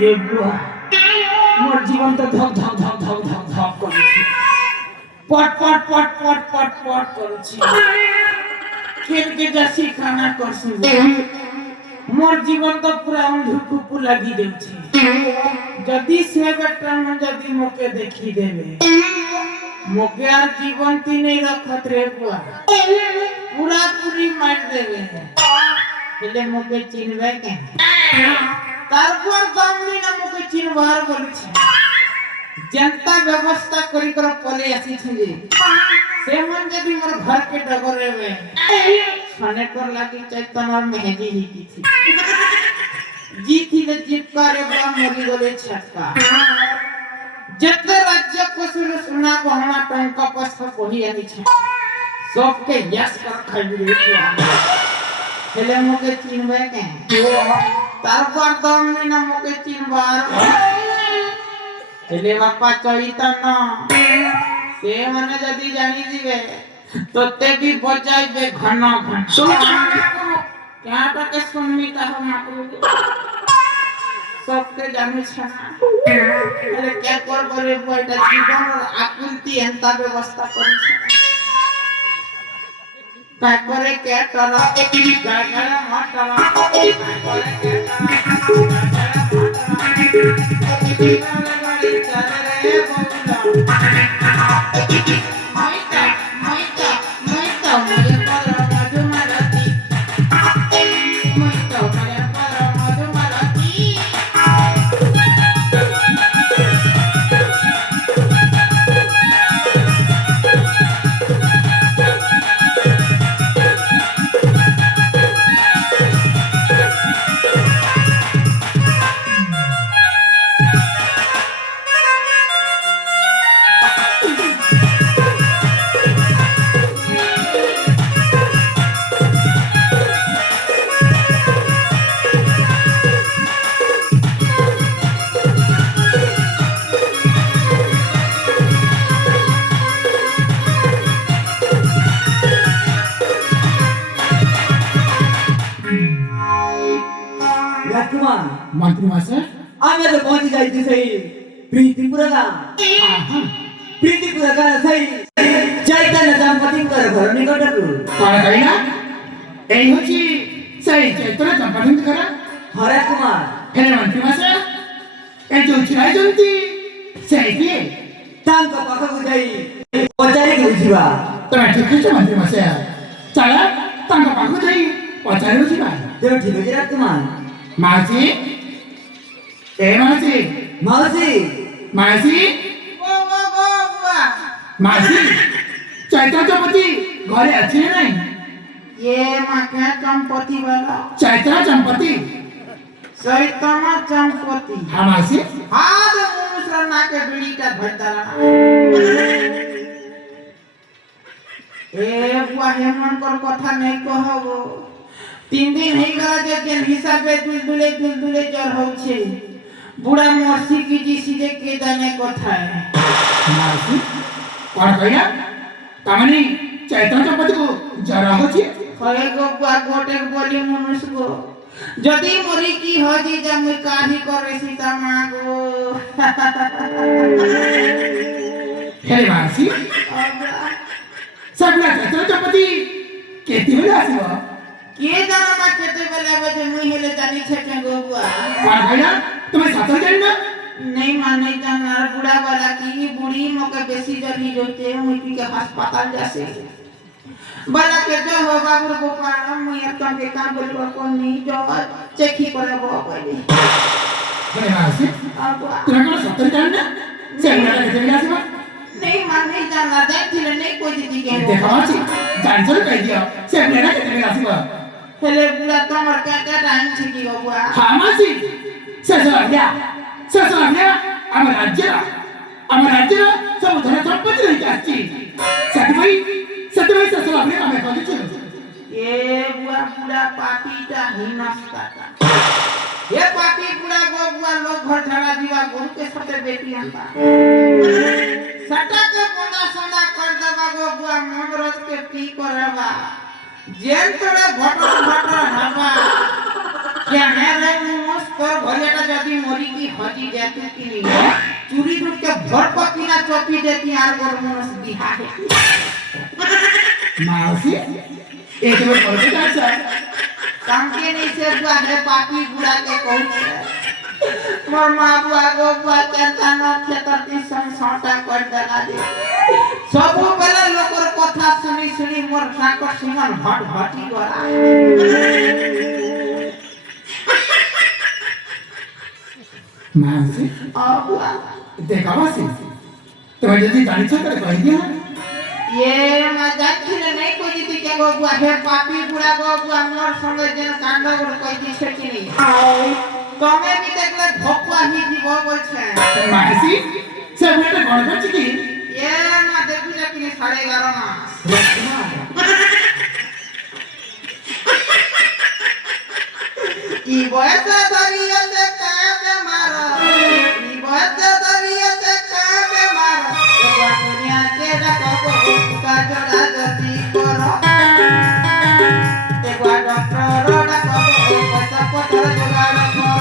ये बुआ मोर जीवन तो धक धक धक धक धक धक करूची पट पट पट पट पट पट करूची केन के जसी खाना करसी मोर जीवन तो पूरा अंधुकुपु लगी देउची जदी से बेटा न जदी मोके देखी देबे मोके आर जीवन ती नहीं रखत रे बुआ पूरा पूरी मार देबे हेले मोके चिनबे के तारपर दमनी न मोके चिनबार बोलछि जनता व्यवस्था करी कर पले आसी छिले से मन जदी मोर घर के डगरेबे छने कर लागी चैतन्य मेहंदी ही की थी जीती ने जीपका रे बा मोरी गले छक्का जत्ते राज्य को सुना बहना टंका पस्ता कोही आनी छ सबके यस कर खाई रे हेले मोके चिनबे के तारपर दमनी न मोके चिनबार हेले बापा चैतन्य से मने जदी जानी दिबे तोते भी बजाइबे घन घन सुन क्या टके सुनमिता हो माकू सबके जानी छना अरे क्या कर करे बोइटा जीवन और आकुलती एंता व्यवस्था करी काय करे के टरा गागरा माटरा काय करे के टरा गागरा माटरा रे बोला मंत्री मास्टर आम्ही आता कोणती जायची सही प्रीतीपुरा का प्रीतीपुरा का सही चैतन्य चंपती कर घर निकटकु कौन कहिना एई होची सही चैतन्य चंपती करा हरे कुमार हेले मंत्री मास्टर ए जो छिराई जंती सही के तांका पाखकु जाई पचारी के उठिबा तमे ठीक छ मंत्री मास्टर चला तांका पाखकु जाई पचारी उठिबा तेरो ठीक अछि राजकुमार मासी ए मासी मौसी मासी ओ बुआ मासी चैतन्य चंपती घरे अछि नहीं ये माके चंपती वाला चैतन्य चंपती चैतन्य चंपती हाँ मासी हां मुसरा ना के बीड़ीटा भरताला ए बुआ हेमन कर कथा नहीं कहबो 3 दिन हे गला जे के हिसाबे दुलदुले जर होछे बुढ़ा मरसी की जी सीधे के जाने कथा है मासी कौन कहिना तामनी चैतन्य चंपती को जरा होची खरे गो बुआ गोटे बोली मनुष्य को जदी मरी की हो जी जम काढ़ी करे सीता मागो हेले मासी सबला चैतन्य चंपती केती बेला आसीबो के जाना मा केते बेले आबे जे मुई हेले जानी छे के गो बुआ कौन कहिना तुम्हें साथर जानी ना नहीं माने जाना बुढ़ा वाला की बूढ़ी मोके बेसी जल्दी जोते मुई पी के अस्पताल जासे बला के जो हो बाबू गोपाल मुई अपन के काम बोलबो को नहीं जो चेकी करबो पहिले हेले मासी अब तुम्हें कौन साथर जानी ना से हमरा केते बेला आसीबो नहीं माने जाना देखिले नहीं कोई दीदी के देखो मासी जान चल कह दिया से हमरा केते बेला आसीबो हेले बुला तमर के टाइम छिकी गो बुआ हाँ मासी से सलामिया आम राज्य सब धन संपत्ति रही आछि सतभाई से सलामिया हमें कहि छु ये बुआ पूरा पार्टी ता हिनस्ता ता ये पार्टी पूरा गो बुआ लोग घर झड़ा दिवा गुरु के साथे बेटी आंता सटा के बोला सोना कर दबा गो बुआ मन रोज के पी करबा जेल तोड़े भटर हवा क्या है रे मुस पर भलेटा जदी मरी की भजी जाती कि नहीं चूड़ी दूध के भर पकीना चौपी देती यार और मनस बिहा है मासी एक बार बोल के जा काम के नहीं से बुआ है पापी बुढ़ा के कहू मोर मां बुआ गो बुआ के ताना खेतती संसाटा कर दला दे सब बेला लोकर কথা শুনি শুনি মোর সাকর সিমন হট হটি গলা मासी बुआ देखा मासी तुम्हें जल्दी गाड़ी चल कर कह दिया ये मजाक छिले नहीं कोई दी के गो बुआ हे पापी बुढ़ा गो बुआ मोर संगे जेन कांड कर कह दी छे कि नहीं कमे भी देखले भोकुआ ही जीव बोलछे मासी सब बेटा कौन कर की ये ना देखु जा कि 11.5 मास ई बयस दरिया से काबे मारो ई बयस दरिया से काबे मारो एगो दुनिया के रखबो का जोड़ा गति करो एगो डॉक्टर रखबो पैसा पतर जुगाड़ करो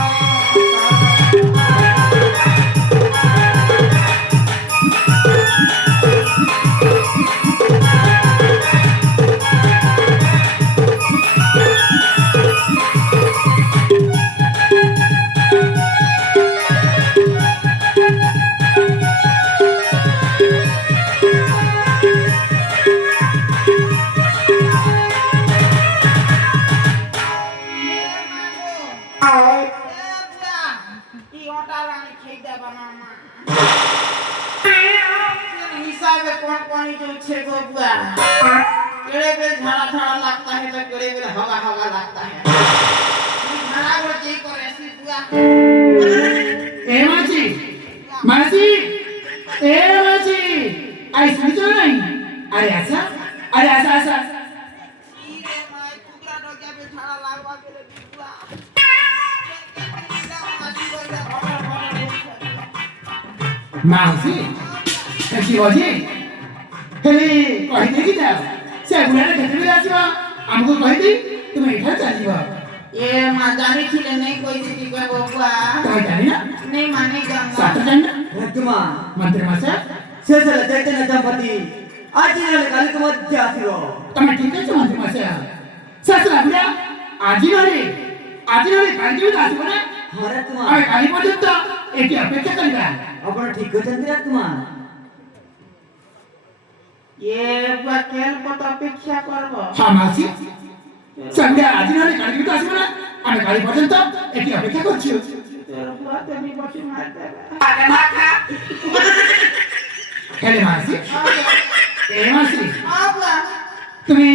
मासी ए मासी आई सुनी तो नहीं अरे ऐसा ऐसा मासी कैसी हो जी हेले कहि दे कि जा से बुढ़ा ने खेतरे आसीबा हमको कहि दी तुम इधर चलीबा ये मां जानी थी नहीं कोई दी के बबुआ कहि जानी ना नहीं माने जाना साथ जाना रत्मान मंत्री मासा शेषल चैतन्य दंपति आज नाले कालिक मध्य आसिरो तमे ठीक है मंत्री मासा ससरा बुढ़ा आज नाले कालिक आसिबो ना हां रत्मान अरे काली पर्यंत एटी अपेक्षा करिबा आपण ठीक होचंती रत्मान ये बुआ खेल पत अपेक्षा करबो हां मासी सगळ्या आज नाले कालिक आसिबो ना आम्ही काली पर्यंत एटी अपेक्षा करछु तेरे बुआ ते भी बची मार दे अरे ना खा हेले मासी ए मासी बुआ तुम्ही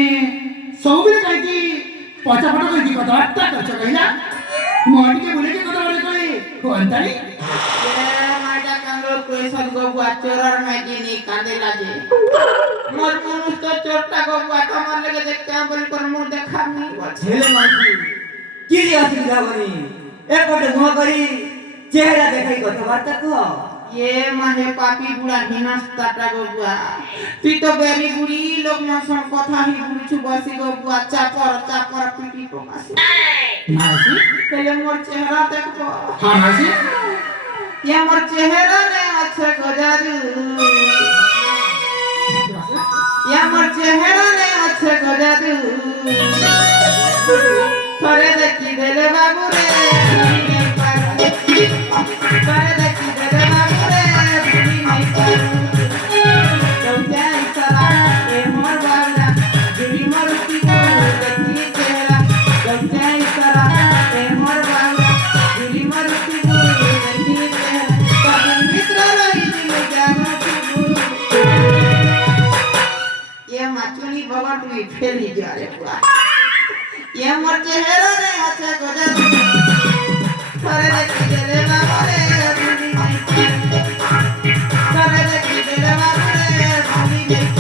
सौबीर काय की पचापट करती कथबार्ता करछ कहिला मोहन के बोले के कथा बोले कोई कोणतानी ये माटा कांगो कोई सब गो बुआ चोरर में जिनी कांदे लाजे मोर मनुष्य तो चोरटा गो बुआ कमर लगे देख के बोली पर मुंह देखा नहीं हेले मासी की रे असुविधा बनी एपटे मुह करी चेहरा देखाई कथबार्ता को ये माहे पापी बुढ़ा हिनस्ता टा गो बुआ तू तो बेरी बुढ़ी लोग न सुन कथा ही बुढ़ी छु बसी गो बुआ चापर पीटी को मासी मासी पहले मोर चेहरा देखो हां मासी ये मोर चेहरा ने अच्छे गजारू ये मोर चेहरा ने अच्छे गजारू थोड़े देखी देले बाबू रे नहीं पारू थोड़े देखी देले बाबू रे नहीं पारू तो क्या इशारा ए मोर बाबला जुड़ी मोर की देखी चेहरा तो क्या इशारा ए मोर बाबला जुड़ी मोर की देखी चेहरा कभी मित्र रही दिल जानो तू ये माचुनी भगवान तुम्हें फेली जा रे बुआ ये मोर चेहरा रे अच्छा गजा थरे देखी देले बाबू रे भूली नहीं थरे देखी देले बाबू रे भूली नहीं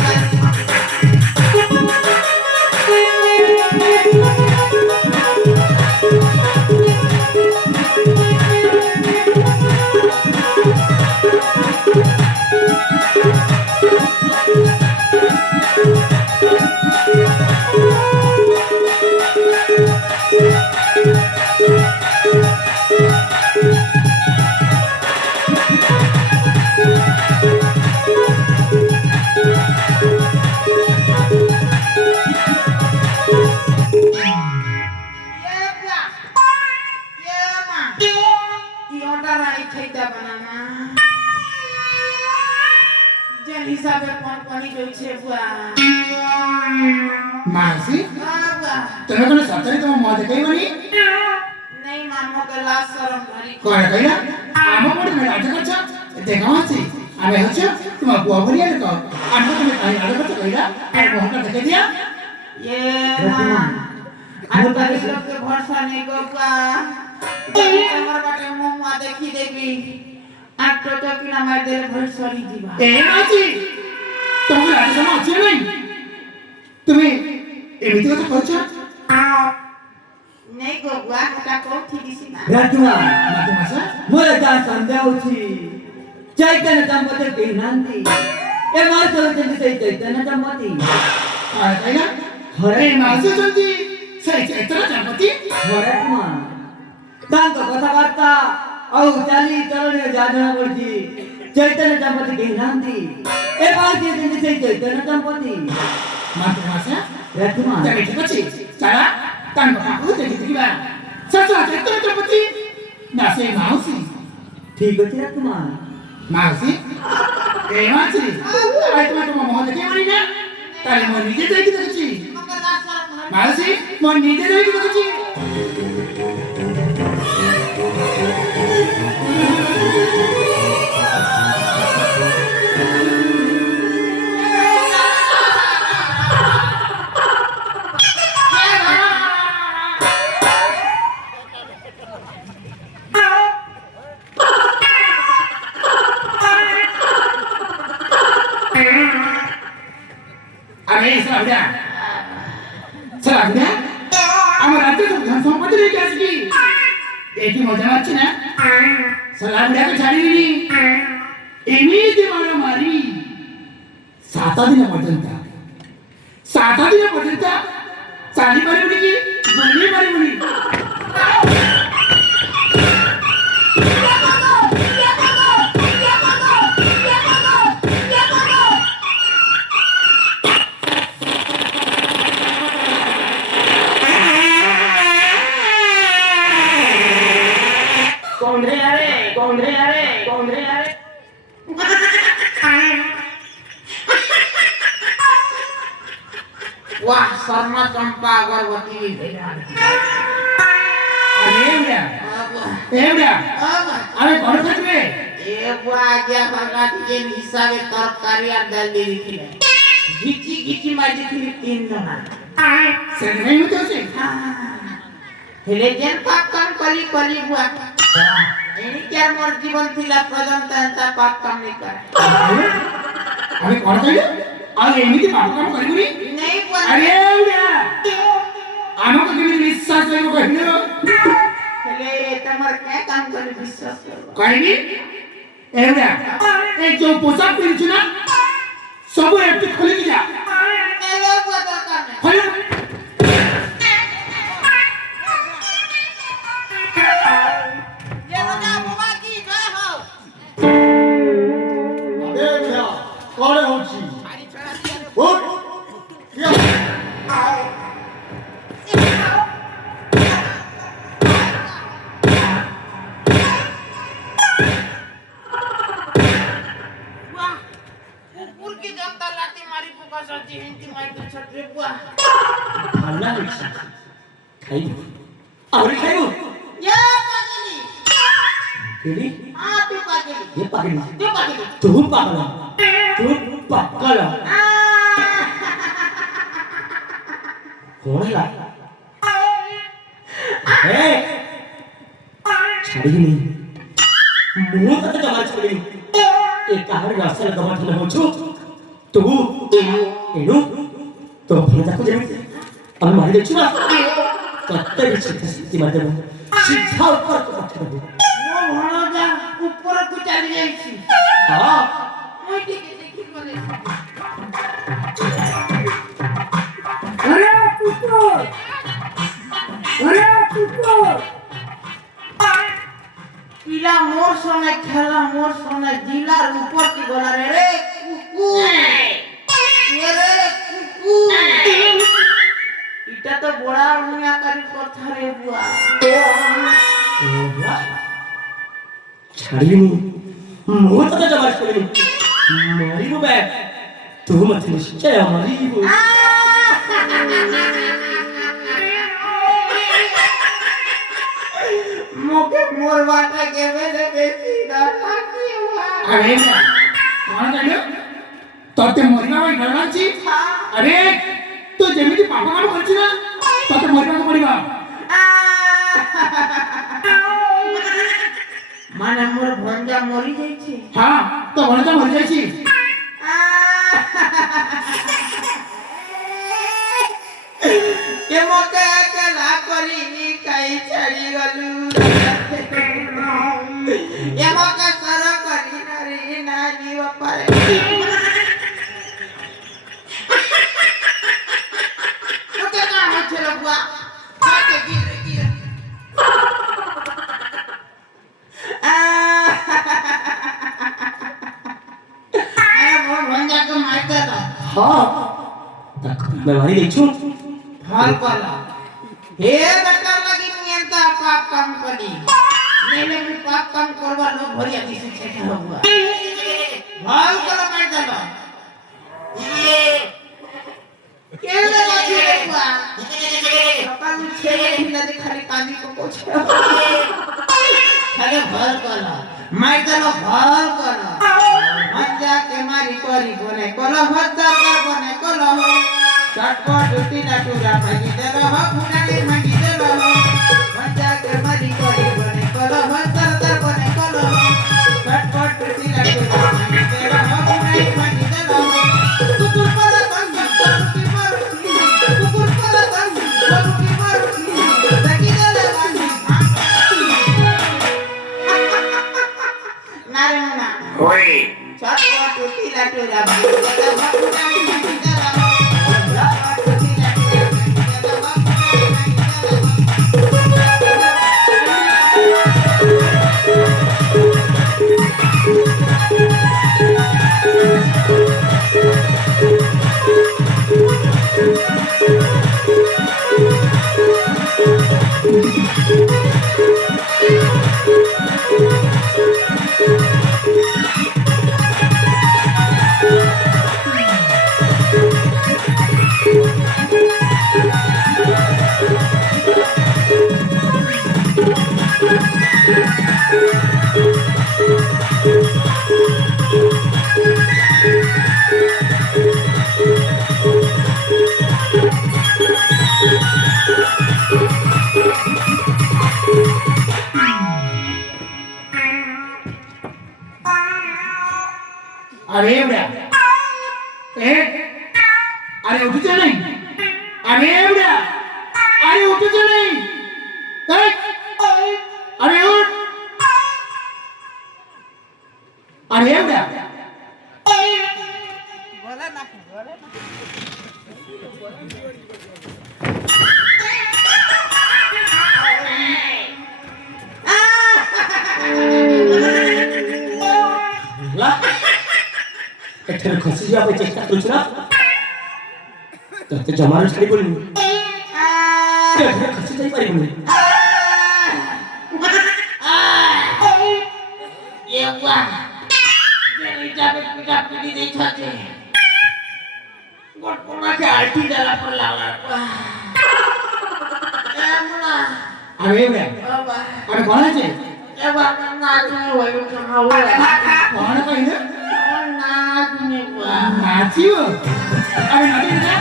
হিসাবে কোন কোনি রয়েছে বুয়া মাসি বুয়া তুমি কোনো সরকারি তোমার মা দেখাইবনি নেই মামো কে লাশ শরম ধরি কয় কইলা আমার মনে না রাজ করছ দেখাও আছে আমি হচ্ছে তোমার বুয়া বলিয়া লোক আর তুমি কাই রাজ করছ কইলা আর মোহটা দেখে দিয়া ये ना आज तक लोग के भरोसा नहीं को बुआ जब तमर बाटे मुंह देखी देखी आज तो कि ना मार दे भरोसा नहीं दिबा এ মাসি তোমার রাজ সময় আছে নাই তুমি এমনি কথা করছো नहीं को बुआ का को ठीक सी ना রাজকুমার মাঝে মাসে মোরে যা সন্দেহ হচ্ছে চৈতন্য দম্পতি কেনান্তি এ মার চলতে সেই চৈতন্য দম্পতি আর কইলা হরে মাসে জলদি সেই চৈতন্য দম্পতি রাজকুমার তাঙ্ক কথাবার্তা ଆଉ ଚାଲି ଚଳଣୀୟ ଯାହା ଜଣା ପଡୁଛି ଚୈତନ୍ୟ ଦମ୍ପତି କେନାନ୍ତି ଏ ମାର ଯେମିତି ସେଇ ଚୈତନ୍ୟ ଦମ୍ପତି মাঝে মাসে ରାଜକୁମାର ତମେ ଠିକ ଅଛି ଚାଲା ତାଙ୍କ ପାଖକୁ ଦେଖି ଦେଖିବା ଶେଷ ଚୈତন্য ଦମ୍ପତି ନା ସେଇ ମାଉସୀ ଠିକ ଅଛି ରାଜକୁମାର ମାଉସୀ ଏ ମାଉସୀ ଆଇ ତୁମେ ତୁମ ମୁହଁ ଦେଖେଇବନି ନା ତାହେଲେ ମୁଁ ନିଜେ ଯାଇକି ଦେଖୁଛି मगर लाश शरम धरी ମାଉସୀ ମୁଁ ନିଜେ ଯାଇକି ଦେଖୁଛି আরে সালামদা সালামদা আমার রাজ্যে তো ধন সম্পত্তি রেখে আসবি এটি মজা পাচ্ছি না সালামদাকে ছাড়িনি এমনিতে মারা মারি 7 দিন পর্যন্ত চালি পারিবনি কি বলি পারিবনি कौन रे वाह शर्मा चंपा अगरबत्ती আরে ঘরে থাকবে ए बुआ गया भगत के हिसाबे तरकारी और दाल दे दिखिले गीची गीची मार दिखिले 3 जना সেটা নেই হতে আছে हेले जेन पाप काम कली कली बुआ एनी क्या मोर जीवन थिला प्रजंत एंता पाप काम नहीं करे আমি ঘরে থাকলে আর এমনিতে পাপ কাম করিবনি नहीं बुआ আরে আমাকে কেমন বিশ্বাস করব কহিল हेले तमर क्या काम करे विश्वास करो কইনি এরা এই যে পোশাক পরিছ না সব একটু খুলে যা हेले बुआ दरकार नहीं খুলে ये राजा बुआ की जय हो আরে মিয়া করে হচ্ছি मारी छोड़ा दिया ওঠ ইয়া वाह कुकुर की जनता लाती मारी पुका सची हिंदी माई तो छत्रे बुआ ভালো হচ্ছে খাইব আরে খাইব ये पागली কেলি हां तू पागली এ পাগল तू पागली তুই পাগল কোনলা এ ছাড়িনি মুহ কত জমা ছাড়িনি এ কাহার রাস্তায় জমা ঠলে হচ্ছো তবু এনু তো ভালো দেখো যেমন আমি মারি দেখছি না কত বেশি মারি দেবো সিধা উপর পাঠিয়ে দেবো वो भणोजा ऊपर को चली जाईছি হ্যাঁ ওই দিকে দেখি বলে আরে কুকুর আরে কুকুর পিলা মোর সঙ্গে খেলা মোর সঙ্গে জিলার উপর কি গলা রে কুকুর রে কুকুর এটা তো বড়া মিয়াকারী কথা রে বুয়া ছাড়িনি মুহ কত জমা ছাড়িনি মারিব বে तू मत निश्चय हमारी मुके मोर बाटा के मेरे बेटी डाला की हुआ अरे कौन कहलो तोते मरिबा भाई डराची अरे तो जेमिति पापा काम करछि ना तोते मरिबा को पड़िबा माने मोर भंजा मरी जाई छी हां तो भणजा मरि जाई छी के मोके अकेला करी काई छड़ी गलू ये मोके सर करी नरी ना जीव पारे ओके का होछ रे बुआ हाथे गिर अरे मोर भंजा को मारते तो हाँ तक मैं मारी देखूं हाल पाला हे बेटा लगी नियंता पाप काम करी नेले मी पाप काम करवा लो भरिया दिसे छेटा हुआ हाल करो मार देलो केले लागी रे बुआ अपन छेले हिला दे खाली कांदी को पोछ खाली भर करो मार देलो भर करो मजा के मारी करी बने कलो हजार कर बने कलो चटपट उठीला टूरा भागी देलो हो फुटानी भागी देलो हो मजा के मारी करी बने कलो हजार कर बने कलो चटपट उठीला टूरा भागी देलो हो फुटानी भागी देलो हो कुकुर पर संग की मारुती कुकुर पर संग की मारुती भागी देलो भागी नारायण ओए चटपट उठीला टूरा भागी देलो हो फुटानी भागी देलो हो अरे बड़ा ए अरे उठ जा नहीं अरे बड़ा अरे उठ जा नहीं अरे उठ अरे बड़ा बोला ना ला एठर खसी जा पे चेष्टा करू ना तो जमाना छाड़ी बोली एठर खसी जाई पारी बोली ये हुआ जेरी जाबे पिटा पिटी दे छाते गोट कोना के आल्टी डाला पर लाला ए मुना अरे बड़ा बाबा अरे कौन है ए बाबा ना तुम वही कहां हुआ कौन कहिने ना तुम बुआ नाचियो अरे नाची ना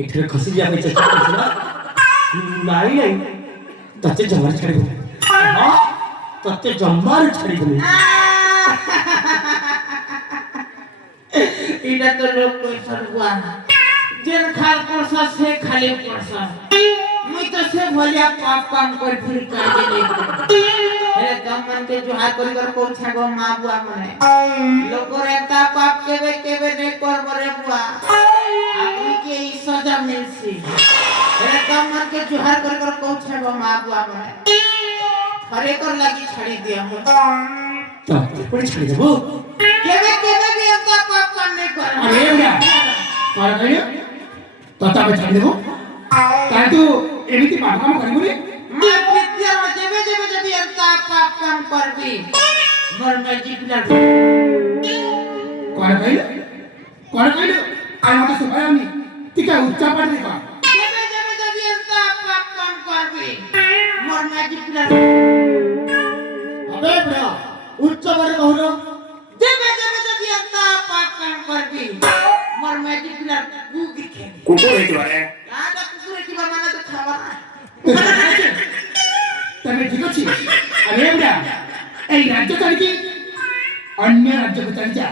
एठर खसी जा पे चेष्टा करू ना नाही नाही तते जमार छाड़ी बोली हां तते जमार छाड़ी बोली इधर तो लोग कोई सरगुआ जेन खाल परसा से खाली परसा मुई तो से भलिया पाप काम कर फिर काजे नहीं अरे गमन के जोहार करी कर को छागो मां बुआ मने लोकर एकता पाप केबे ने कर बरे बुआ आदमी के ई सजा मिलसी अरे गमन के जोहार कर को छागो मां बुआ मने हरे कर लगी छाड़ी दिया हो তারপরে ছাড়ে দেবো केवे केवे भी हमका पाप काम नहीं कर আরে বুড়া কর কইলো তত আমি ছাড়ি দেব তাই তো এমিতি পাপ কাম করিবনি मैं विद्या में जेबे जेबे जदी हमका पाप काम करबी मोर मैं जीवला কর কইলো আমি মতে সবাই আমি টিকা উচ্চা পাড় দিবা जेबे जेबे जदी हमका पाप काम करबी मोर मैं जीवला अबे बुढ़ा उच्च बारे कहूना जेबे जेबे जदी हमका पाप काम करबी मोर मैं जीवला गुगी खेली কুকুর হইতে পারে आदा कुकुर की माने तो खावा ना তবে ঠিক আছে আরে বুড়া এই রাজ্য ছাড়ি অন্য রাজ্যকে চলে যা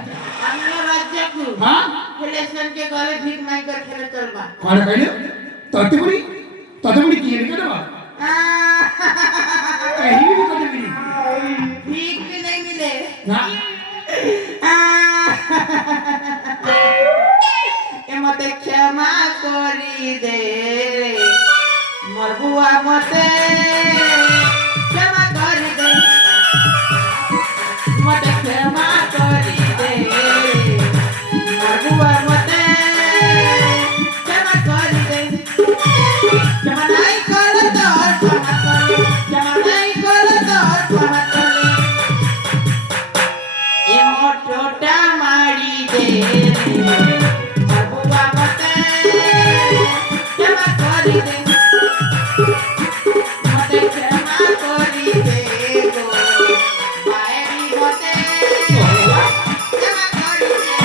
अन्य राज्य को হ্যাঁ इलेक्शन के गले भीख मांग कर खेले चलबा কর কইলো ততবুড়ি কি লিখে দেবা এই লিখে দেবি भीख भी नहीं मिले না ए मते क्षमा करी दे मोर बुआ मते क्षमा करी दे मते क्षमा करी दे मोर बुआ मते क्षमा करी दे क्षमा नहीं कर तो क्षमा करी क्षमा नहीं कर तो क्षमा करी ए मोटोटा मारी दे बुआ मते क्षमा करी दे मते क्षमा करी दे गो मायरी मते क्षमा करी दे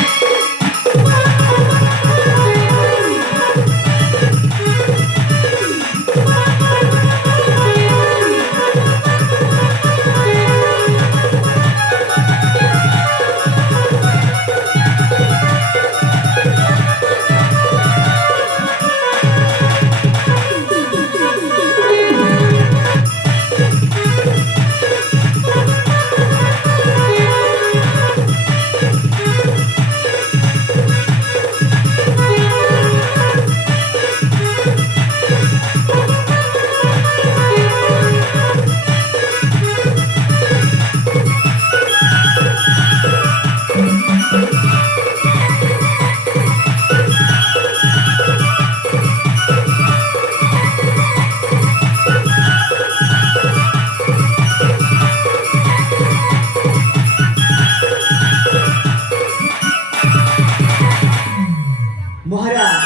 মহারাজ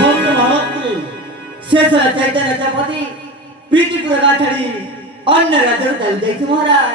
ভক্ত মানবকে শেষ রাজাইতে রাজাপতি প্রীতিপুর না ছাড়ি অন্য রাজ্যের চাল যাইছে মহারাজ